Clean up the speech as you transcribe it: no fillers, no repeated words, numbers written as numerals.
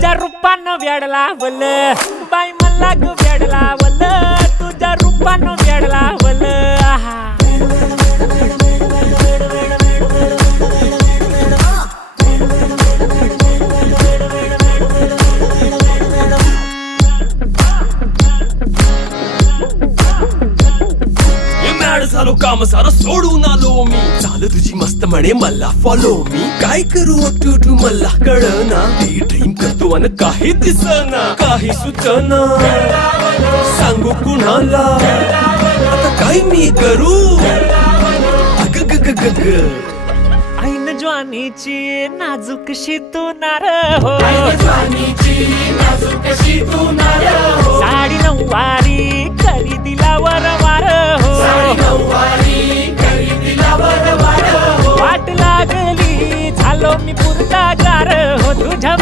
तुझ्या रूपानं वेड लावल बाई मला ग वेड लावल तुझ्या रूपानं वेड लावल आहा झालो काम सारं सोडून आलो मी चाल तुझी मस्त म्हणे मला फॉलो मी काय करू टू मला कळना ती ड्रीम करतो अन काही दिसना काही सुचना सांगू कुणाला आता काय मी करू अग ग ग ग ग ऐन ज्वानीची नाजूकशी तू नार हो साडी नऊवारी करी दिला वरवार हो वाट लागली झालो मी पुरता गार हो तुझ्या